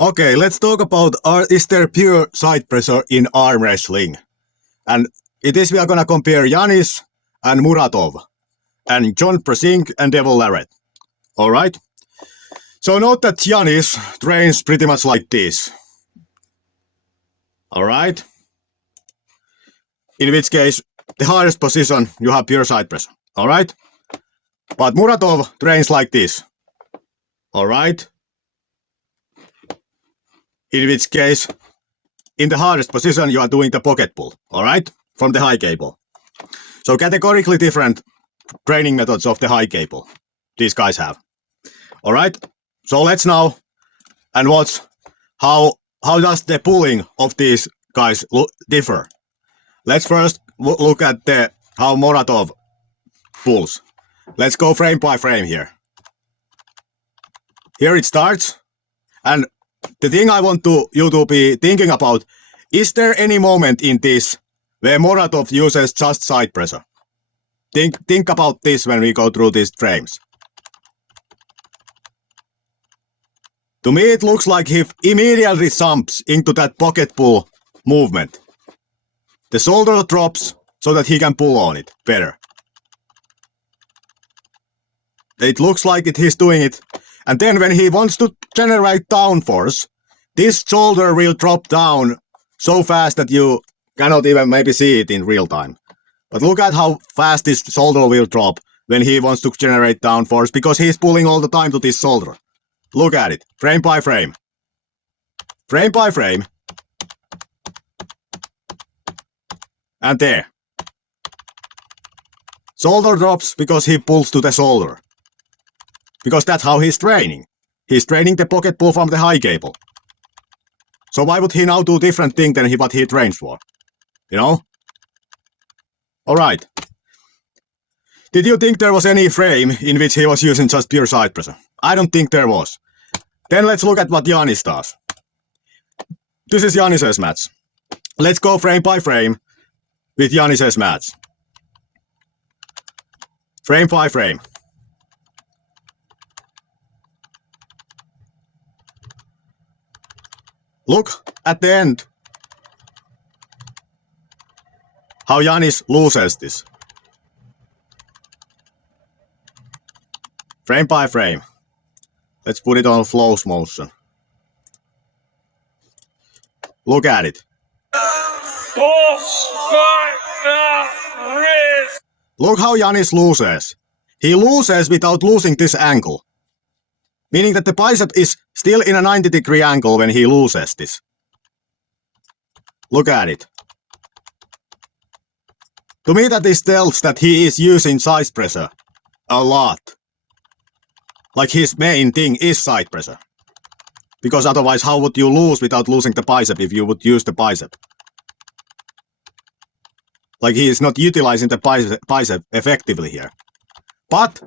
Okay, let's talk about is there pure side pressure in arm wrestling? And it is we are gonna compare Yiannis and Muratov and Brzenk and Devon Larratt. Alright? So note that Yiannis trains pretty much like this. Alright? In which case, the hardest position you have pure side pressure. Alright? But Muratov trains like this. Alright? In which case, in the hardest position, you are doing the pocket pull, alright? From the high cable. So categorically different training methods of the high cable these guys have. Alright? So let's now and watch how does the pulling of these guys differ. Let's first look at how Muratov pulls. Let's go frame by frame here. Here it starts, and the thing I want you to be thinking about, is there any moment in this where Muratov uses just side pressure? Think about this when we go through these frames. To me it looks like he immediately jumps into that pocket pull movement. The shoulder drops so that he can pull on it better. It looks like he's doing it. And then when he wants to generate downforce, this shoulder will drop down so fast that you cannot even maybe see it in real time. But look at how fast this shoulder will drop when he wants to generate downforce, because he's pulling all the time to this shoulder. Look at it, frame by frame. Frame by frame. And there. Shoulder drops because he pulls to the shoulder. Because that's how he's training. He's training the pocket pull from the high cable. So why would he now do different thing than what he trains for? You know? Alright. Did you think there was any frame in which he was using just pure side pressure? I don't think there was. Then let's look at what Yiannis does. This is Yiannis' match. Let's go frame by frame with Yiannis' match. Frame by frame. Look at the end how Yiannis loses this. Frame by frame. Let's put it on flow motion. Look at it. Look how Yiannis loses. He loses without losing this angle. Meaning that the bicep is still in a 90-degree angle when he loses this. Look at it. To me that this tells that he is using side pressure a lot. Like his main thing is side pressure. Because otherwise how would you lose without losing the bicep if you would use the bicep? Like he is not utilizing the bicep effectively here. But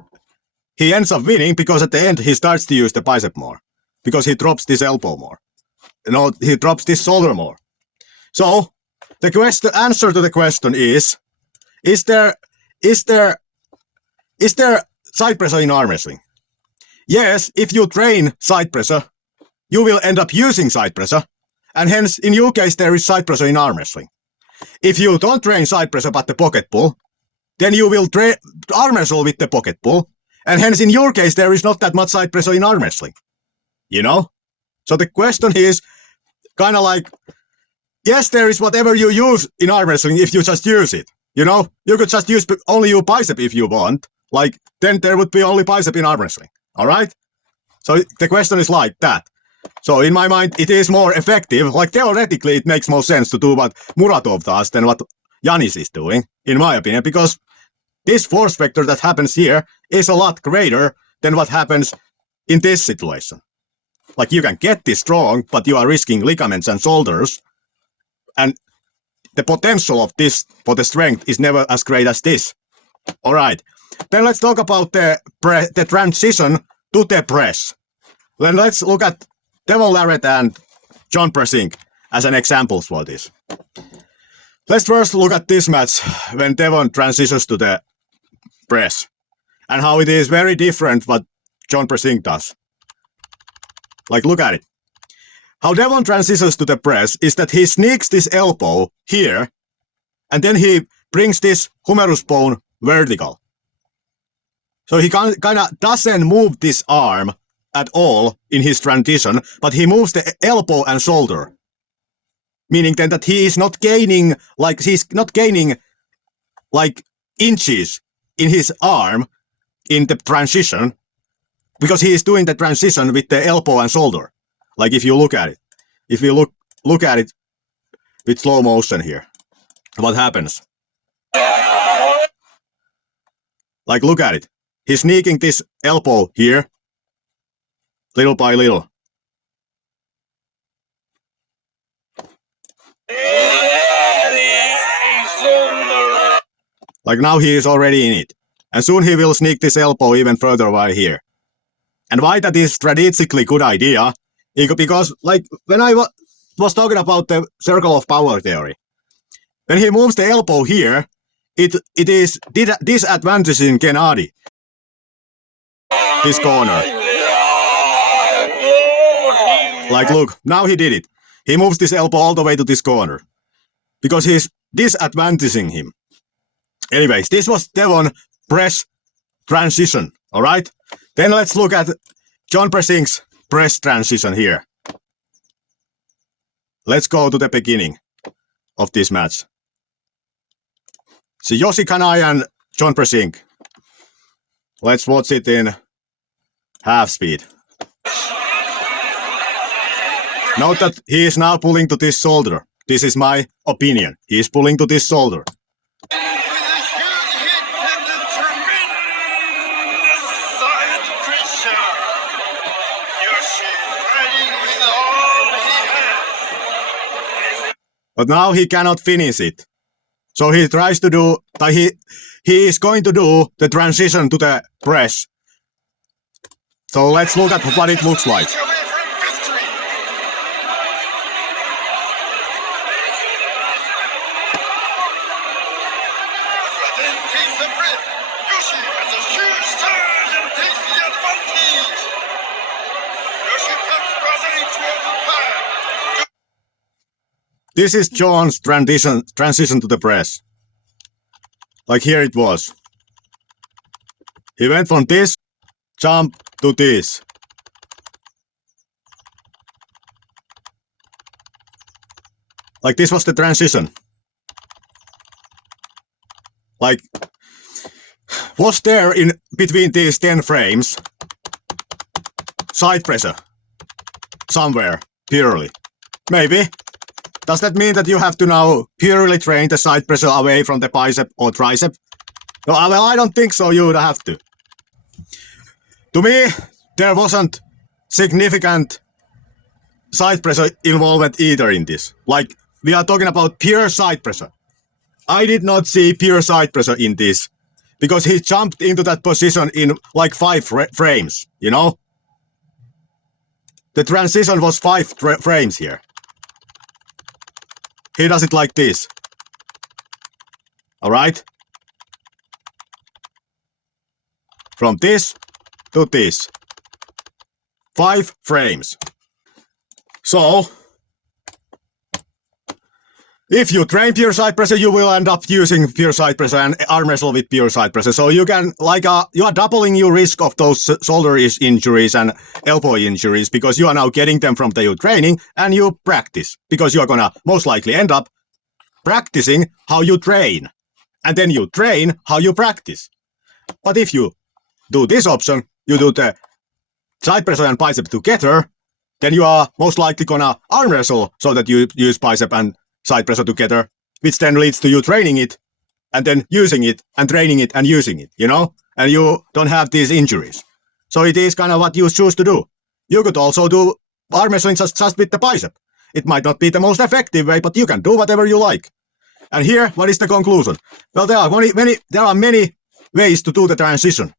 he ends up winning because at the end he starts to use the bicep more. Because he drops this elbow more. You know, he drops this shoulder more. So, the answer to the question is there side pressure in arm wrestling? Yes, if you train side pressure, you will end up using side pressure, and hence, in your case, there is side pressure in arm wrestling. If you don't train side pressure but the pocket pull, then you will arm wrestle with the pocket pull, and hence, in your case, there is not that much side pressure in arm wrestling. You know? So the question is kind of like, yes, there is whatever you use in arm wrestling if you just use it. You know? You could just use only your bicep if you want. Like, then there would be only bicep in arm wrestling. Alright? So the question is like that. So in my mind, it is more effective. Like, theoretically, it makes more sense to do what Muratov does than what Yiannis is doing, in my opinion, because this force vector that happens here is a lot greater than what happens in this situation. Like, you can get this strong, but you are risking ligaments and shoulders, and the potential of this for the strength is never as great as this. Alright, then let's talk about the transition to the press. Then let's look at Devon Larratt and Brzenk as an example for this. Let's first look at this match when Devon transitions to the press and how it is very different what Brzenk does. Like, look at it. how Devon transitions to the press is that he sneaks this elbow here, and then he brings this humerus bone vertical. So he kind of doesn't move this arm at all in his transition, but he moves the elbow and shoulder. Meaning then that he is not gaining, inches in his arm in the transition, because he is doing the transition with the elbow and shoulder. Like if you look at it. If you look at it with slow motion here, what happens? Like look at it. He's sneaking this elbow here, little by little. Like now he is already in it. And soon he will sneak this elbow even further right here. And why that is strategically good idea? Because like when I was talking about the circle of power theory, when he moves the elbow here, it is disadvantaging Gennady. This corner. Like look, now he did it. He moves this elbow all the way to this corner. Because he's disadvantaging him. Anyways, this was Devon press transition, alright? Then let's look at John Brzenk's press transition here. Let's go to the beginning of this match. So Yoshi Kanai and John Brzenk. Let's watch it in half speed. Note that he is now pulling to this shoulder. This is my opinion. He is pulling to this shoulder. But now he cannot finish it. So he tries to do, he is going to do the transition to the press. So let's look at what it looks like. This is John's transition to the press. Like here it was. He went from this jump to this. Like this was the transition. Like, was there in between these 10 frames side pressure? Somewhere, purely. Maybe. Does that mean that you have to now purely train the side pressure away from the bicep or tricep? No, well, I don't think so. You would have to. To me, there wasn't significant side pressure involvement either in this. Like, we are talking about pure side pressure. I did not see pure side pressure in this because he jumped into that position in like 5 frames, you know? The transition was 5 frames here. He does it like this. Alright? From this to this. 5 frames. So, if you train pure side pressure, you will end up using pure side pressure and arm wrestle with pure side pressure. So you can, you are doubling your risk of those shoulder injuries and elbow injuries because you are now getting them from your training and you practice. Because you are gonna most likely end up practicing how you train. And then you train how you practice. But if you do this option, you do the side pressure and bicep together, then you are most likely gonna arm wrestle so that you use bicep and side pressure together, which then leads to you training it, and then using it, and training it, and using it, you know? And you don't have these injuries. So it is kind of what you choose to do. You could also do arm wrestling just with the bicep. It might not be the most effective way, but you can do whatever you like. And here, what is the conclusion? Well, there are many ways to do the transition.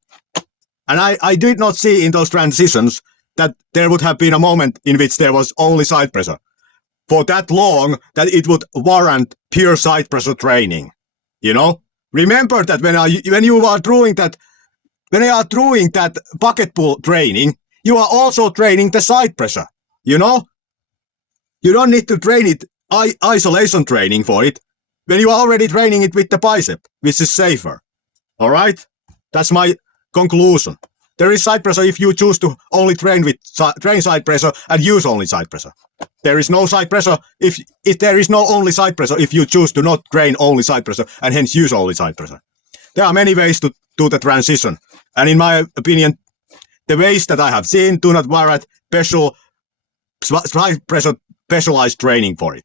And I did not see in those transitions that there would have been a moment in which there was only side pressure for that long that it would warrant pure side pressure training. You know? Remember that when you are doing that bucket pull training, you are also training the side pressure. You know? You don't need to train it, isolation training for it, when you are already training it with the bicep, which is safer. Alright? That's my conclusion. There is side pressure if you choose to only train side pressure and use only side pressure. There is no side pressure if there is no only side pressure if you choose to not train only side pressure and hence use only side pressure. There are many ways to do the transition. And in my opinion, the ways that I have seen do not warrant special side pressure specialized training for it.